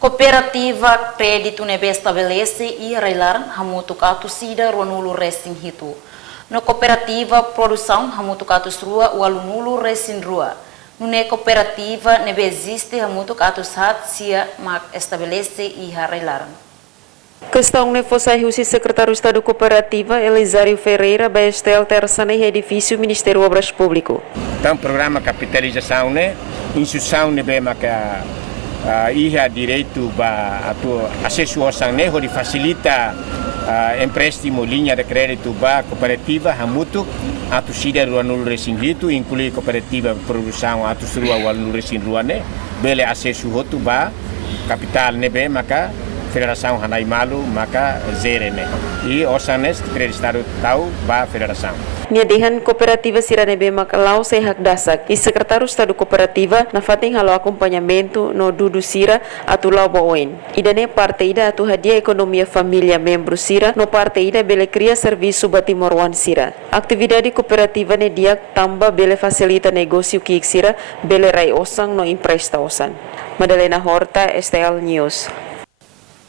Cooperativa Crédito Nebe estabelece e arreglar hamutukato sida ruanulo resin hitu. No cooperativa produção hamutukato rua o alunulo resin rua. No cooperativa nebe existe hamutukato hat sia mak estabelece e arreglar. Questão ne fosse o secretário de Estado Cooperativa Elisário Ferreira Bestel Terçana e edifício Ministério Obras Público. Então programa capitalização né, instituição ne bem maka ia direito ba atu acesso ao sangue onde facilita empréstimo linha de crédito ba cooperativa hamutu atu sida ruanul resingitu inclui cooperativa produção atu surua ruanul resin ruane bele acesso hotu ba capital nebe maka federação hanai malu maka zerene e osanes que estado tau ba federação. Niadihan Cooperativa Siranebe Makalau se hak dasak e secretário de Estado Cooperativa na fating halo acompanhamento no Dudu Sira atu lau boen. Ida ne parte ida atu hadia ekonomia família membro Sira no parte ida bele cria serviço batimorwan Sira. Atividade cooperativa ne dia tamba bele facilita negócio kik Sira bele rai osang no empresta osan. Madalena Horta, STL News.